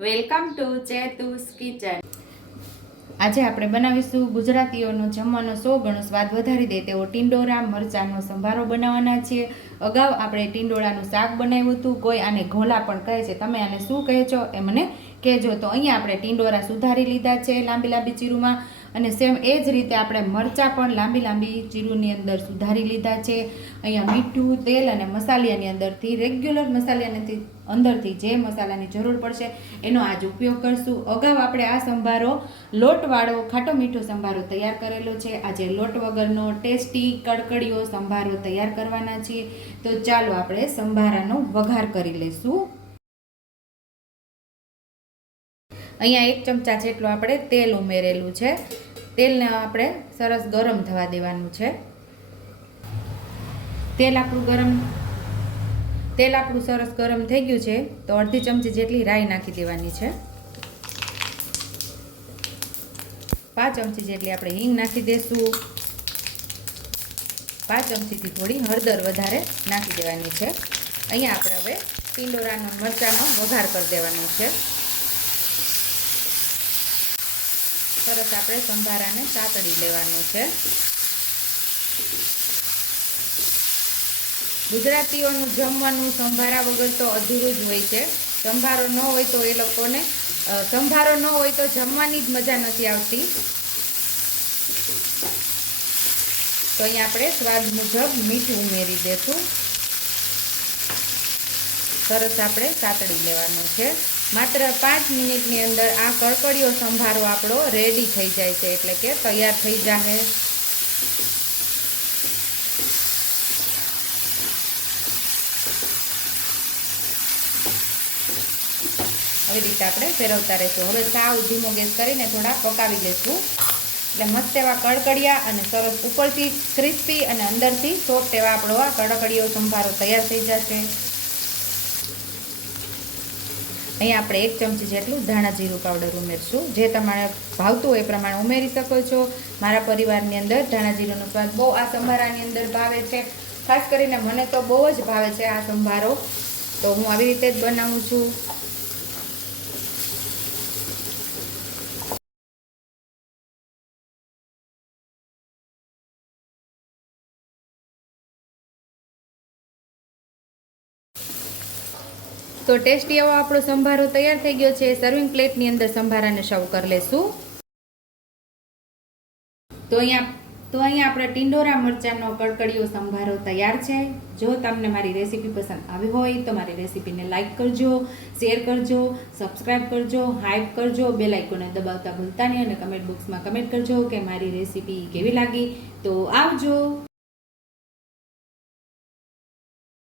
Welcome to ચેતુસ kitchen. આજે આપણે બનાવીશું ગુજરાતીઓનો જમવાનો 100 ગણો સ્વાદ વધારી દે તેવો ટીંડોરા મરચાંનો સંભારો બનાવવાના છીએ। અગાઉ આપણે ટીંડોળાનું શાક બનાવ્યું હતું, કોઈ આને ઘોલા પણ કહે છે, તમે આને શું કહે છો એ મને કહેજો। તો અહીંયા આપણે ટીંડોરા સુધારી લીધા છે લાંબી લાંબી ચીરુમાં, અને સેમ એ જ રીતે આપણે મરચાં પણ લાંબી લાંબી ચીરુની અંદર સુધારી લીધા છે। અહીંયા મીઠું, તેલ અને મસાલિયાની અંદરથી રેગ્યુલર મસાલાની અંદરથી જે મસાલાની જરૂર પડશે એનો આજ ઉપયોગ કરશું। અગાઉ આપણે આ સંભારો લોટવાળો ખાટો મીઠો સંભારો તૈયાર કરેલો છે। આજે લોટ વગરનો ટેસ્ટી કડકડીયો સંભારો તૈયાર કરવાના છીએ। તો ચાલો આપણે સંભારાનો વઘાર કરી લઈશું। અહીંયા 1 ચમચા જેટલું આપણે તેલ ઉમેરેલું છે। તેલને આપણે સરસ ગરમ થવા દેવાનું છે। તેલ આપણું સરસ ગરમ થઈ ગયું છે તો અડધી ચમચી જેટલી રાઈ નાખી દેવાની છે। 5 ચમચી જેટલી આપણે હિંગ નાખી દઈશું। 5 ચમચીથી થોડી હળદર વધારે નાખી દેવાની છે। અહીંયા આપણે હવે ટીંડોરાનો મરચાંનો વઘાર કરી દેવાનો છે। સરસ આપણે સંભારાને સાતળી લેવાનું છે। ગુજરાતીઓનું જમવાનું સંભારા વગર તો અધૂરું જ હોય છે। સંભારો ન હોય તો એ લોકોને સંભારો ન હોય તો જમવાની જ મજા નથી આવતી। તો અહીંયા આપણે સ્વાદ મુજબ મીઠું ઉમેરી દઈશું। સરસ આપણે સાતળી લેવાનું છે। માત્ર 5 મિનિટની અંદર આ કડકડીયો સંભારો આપણો રેડી થઈ જાય છે, એટલે કે તૈયાર થઈ જાય। આવી રીતે આપણે ફેરવતા રહીશું। હવે સાવ ધીમો ગેસ કરીને થોડા પકાવી લઈશું, એટલે મસ્ત એવા કડકડિયા અને સરસ ઉપરથી ક્રિસ્પી અને અંદરથી સોફ્ટ એવા આપણો આ કડકડિયો સંભારો તૈયાર થઈ જશે। અહીંયા આપણે 1 ચમચી જેટલું ધાણા જીરું પાવડર ઉમેરશું। જે તમારે ભાવતું હોય એ પ્રમાણે ઉમેરી શકો છો। મારા પરિવારની અંદર ધાણા જીરુંનો સ્વાદ બહુ આ સંભારાની અંદર ભાવે છે। ખાસ કરીને મને તો બહુ જ ભાવે છે આ સંભારો, તો હું આવી રીતે જ બનાવું છું। તો ટેસ્ટી એવો આપણો સંભારો તૈયાર થઈ ગયો છે। સર્વિંગ પ્લેટની અંદર સંભારાને સર્વ કરી લેશું। તો અહીંયા આપણે ટીંડોરા મરચાંનો કડકડીયો સંભારો તૈયાર છે। જો તમને મારી રેસીપી પસંદ આવી હોય તો મારી રેસીપીને લાઇક કરજો, શેર કરજો, સબસ્ક્રાઈબ કરજો, હાઈપ કરજો, બેલ આઇકોનને દબાવતા ભૂલતા નહીં, અને કમેન્ટ બોક્સમાં કમેન્ટ કરજો કે મારી રેસીપી કેવી લાગી। તો આવજો।